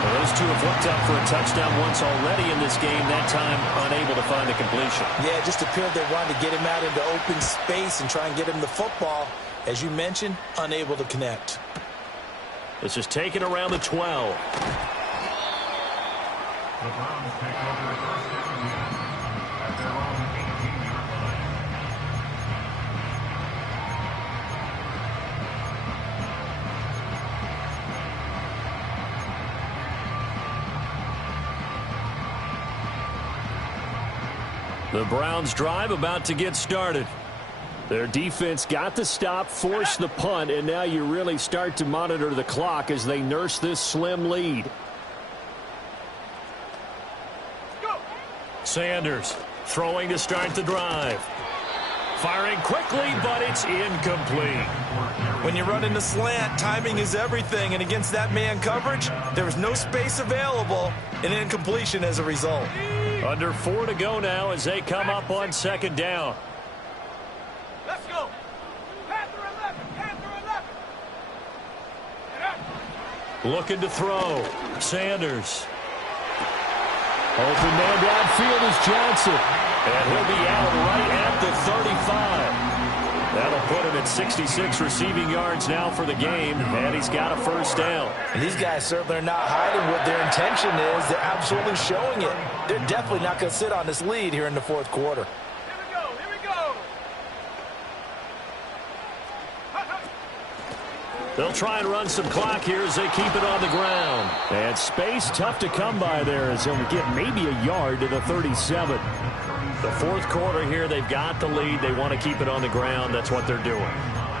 Well, those two have hooked up for a touchdown once already in this game, that time unable to find the completion. Yeah, it just appeared they wanted to get him out into open space and try and get him the football. As you mentioned, unable to connect. This is taken around the 12. The Browns take over first down again at their own 18-yard line. The Browns drive about to get started. Their defense got the stop, forced the punt, and now you really start to monitor the clock as they nurse this slim lead. Sanders throwing to start the drive. Firing quickly, but it's incomplete. When you run in the slant, timing is everything, and against that man coverage, there was no space available, and incompletion as a result. Under 4 to go now as they come up on second down. Let's go. Panther 11. Panther 11. Looking to throw. Sanders. Open man downfield is Johnson. And he'll be out right at the 35. That'll put him at 66 receiving yards now for the game, and he's got a first down. And these guys certainly are not hiding what their intention is. They're absolutely showing it. They're definitely not going to sit on this lead here in the fourth quarter. Here we go. Here we go. They'll try and run some clock here as they keep it on the ground. And space tough to come by there as they'll get maybe a yard to the 37. The fourth quarter here, they've got the lead. They want to keep it on the ground. That's what they're doing.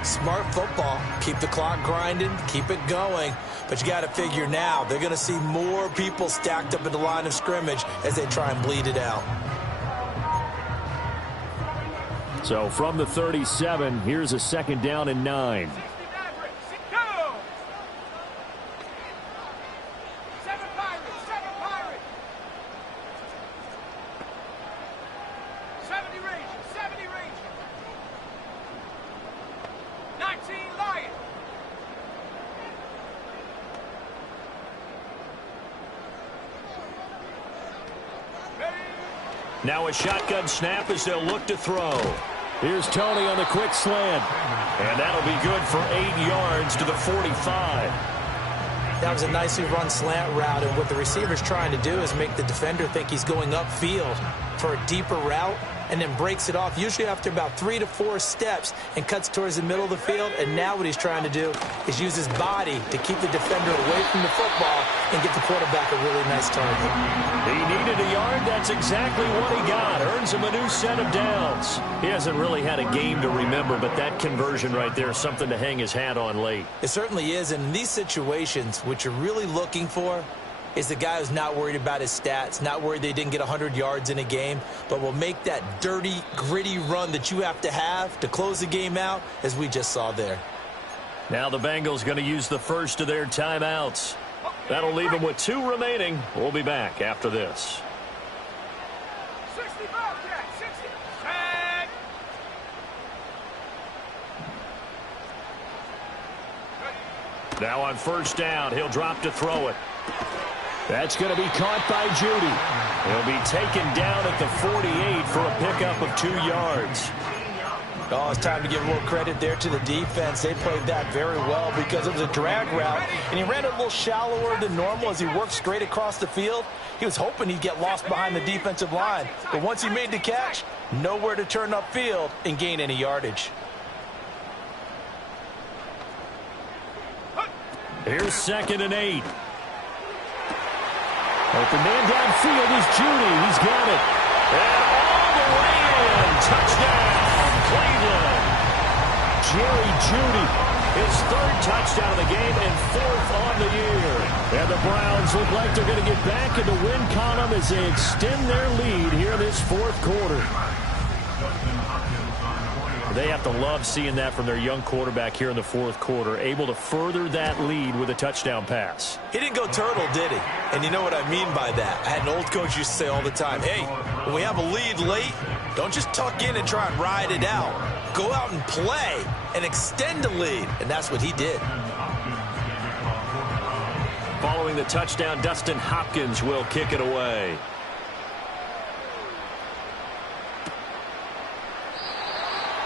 Smart football. Keep the clock grinding. Keep it going. But you got to figure now they're going to see more people stacked up in the line of scrimmage as they try and bleed it out. So from the 37, here's a second down and 9. 60 Maverick. Go. 7 Pirates. 7 Pirates. 70 Rangers. 70 Rangers. 19 Lions. Now a shotgun snap as they'll look to throw. Here's Tony on the quick slant. And that'll be good for 8 yards to the 45. That was a nicely run slant route, and what the receiver's trying to do is make the defender think he's going upfield for a deeper route, and then breaks it off, usually after about 3 to 4 steps, and cuts towards the middle of the field. And now what he's trying to do is use his body to keep the defender away from the football and get the quarterback a really nice target. He needed a yard. That's exactly what he got. Earns him a new set of downs. He hasn't really had a game to remember, but that conversion right there is something to hang his hat on late. It certainly is, and in these situations, what you're really looking for is the guy who's not worried about his stats, not worried they didn't get 100 yards in a game, but will make that dirty, gritty run that you have to close the game out, as we just saw there. Now the Bengals going to use the first of their timeouts. That'll leave them with 2 remaining. We'll be back after this. 60 Bobcats. 60. Set. Now on first down, he'll drop to throw it. That's going to be caught by Judy. He'll be taken down at the 48 for a pickup of 2 yards. Oh, it's time to give a little credit there to the defense. They played that very well because it was a drag route, and he ran it a little shallower than normal as he worked straight across the field. He was hoping he'd get lost behind the defensive line, but once he made the catch, nowhere to turn upfield and gain any yardage. Here's 2nd and 8. Open man downfield is Judy. He's got it. And all the way in. Touchdown, Cleveland. Jerry Judy. His 3rd touchdown of the game and 4th on the year. And the Browns look like they're going to get back in the win column as they extend their lead here in this 4th quarter. They have to love seeing that from their young quarterback here in the 4th quarter, able to further that lead with a touchdown pass. He didn't go turtle, did he? And you know what I mean by that. I had an old coach used to say all the time, hey, when we have a lead late, don't just tuck in and try and ride it out. Go out and play and extend the lead. And that's what he did. Following the touchdown, Dustin Hopkins will kick it away.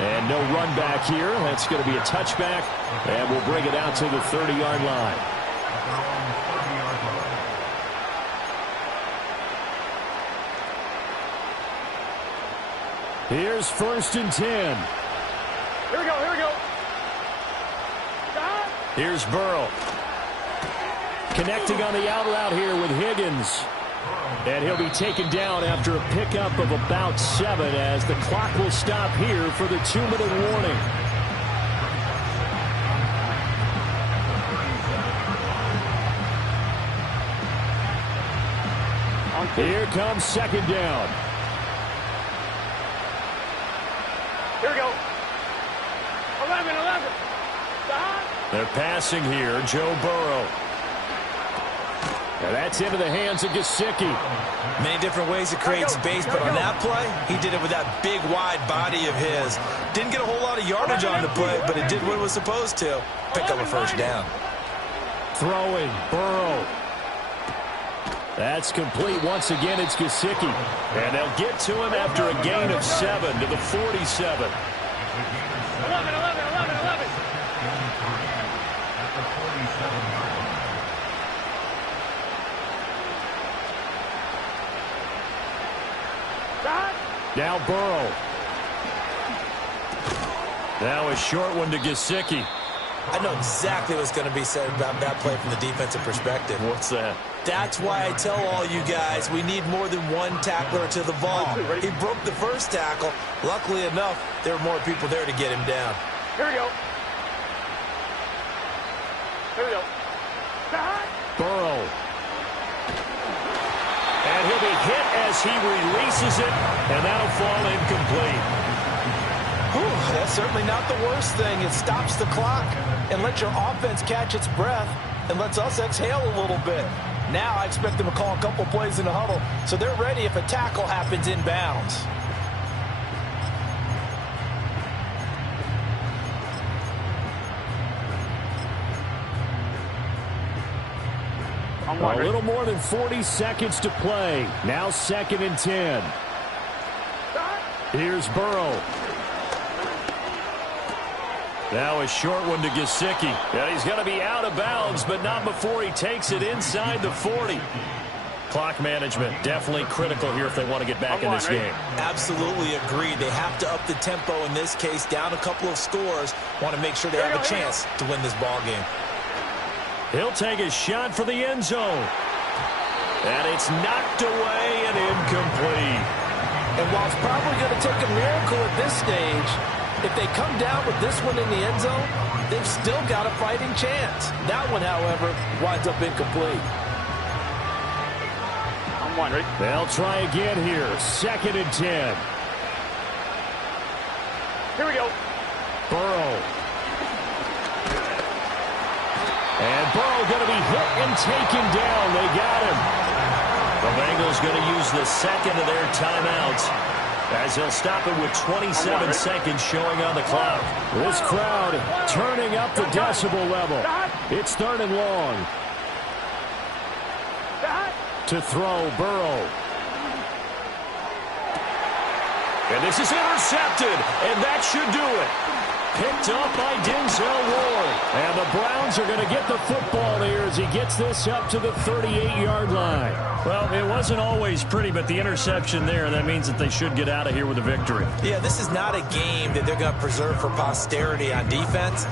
And no run back here. That's going to be a touchback. And we'll bring it out to the 30-yard line. Here's 1st and 10. Here we go. Here we go. Here's Burrow. Connecting on the out route here with Higgins. And he'll be taken down after a pickup of about 7 as the clock will stop here for the 2-minute warning. Here comes second down. Here we go. 11. They're passing here, Joe Burrow. And that's into the hands of Gesicki. Many different ways to create space, but on that play, he did it with that big, wide body of his. Didn't get a whole lot of yardage on the play, but it did what it was supposed to. Pick up a first down. Throwing, Burrow. That's complete. Once again, it's Gesicki. And they'll get to him after a gain of 7 to the 47. 11. Now Burrow. Now a short one to Gesicki. I know exactly what's going to be said about that play from the defensive perspective. What's that? That's why I tell all you guys we need more than one tackler to the ball. He broke the first tackle. Luckily enough, there were more people there to get him down. Here we go. Burrow. And he'll be hit as he releases it, and that'll fall incomplete. Whew, that's certainly not the worst thing. It stops the clock and lets your offense catch its breath and lets us exhale a little bit. Now I expect them to call a couple plays in the huddle so they're ready if a tackle happens inbounds. A little more than 40 seconds to play. Now 2nd and 10. Here's Burrow. Now a short one to Gesicki. And he's going to be out of bounds, but not before he takes it inside the 40. Clock management definitely critical here if they want to get back in this game. Absolutely agree. They have to up the tempo in this case, down a couple of scores. Want to make sure they have a chance to win this ball game. He'll take a shot for the end zone. And it's knocked away and incomplete. And while it's probably going to take a miracle at this stage, if they come down with this one in the end zone, they've still got a fighting chance. That one, however, winds up incomplete. They'll try again here. 2nd and 10. Here we go. Burrow. And Burrow going to be hit and taken down. They got him. The Bengals going to use the second of their timeouts as they'll stop it with 27 seconds showing on the clock. This crowd turning up the decibel level. It's 3rd and long. To throw, Burrow. And this is intercepted, and that should do it. Picked up by Denzel Ward. And the Browns are going to get the football here as he gets this up to the 38-yard line. Well, it wasn't always pretty, but the interception there, that means that they should get out of here with a victory. Yeah, this is not a game that they're going to preserve for posterity on defense,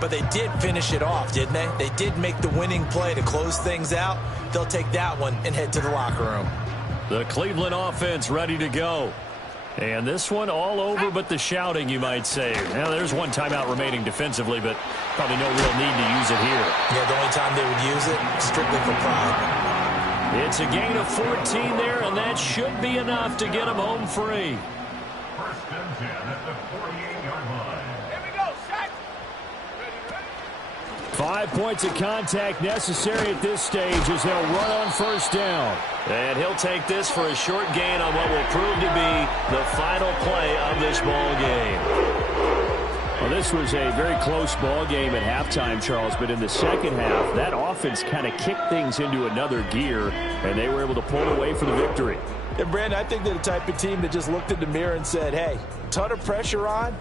but they did finish it off, didn't they? They did make the winning play to close things out. They'll take that one and head to the locker room. The Cleveland offense ready to go. And this one all over but the shouting, you might say. Now, there's one timeout remaining defensively, but probably no real need to use it here. Yeah, the only time they would use it, strictly for pride. It's a gain of 14 there, and that should be enough to get them home free. 1st and 10 at the 48-yard line. Here we go. Set. Ready. 5 points of contact necessary at this stage as they'll run on 1st down. And he'll take this for a short gain on what will prove to be the final play of this ball game. Well, this was a very close ball game at halftime, Charles, but in the second half, that offense kind of kicked things into another gear, and they were able to pull away for the victory. And, Brandon, I think they're the type of team that just looked in the mirror and said, hey, ton of pressure on.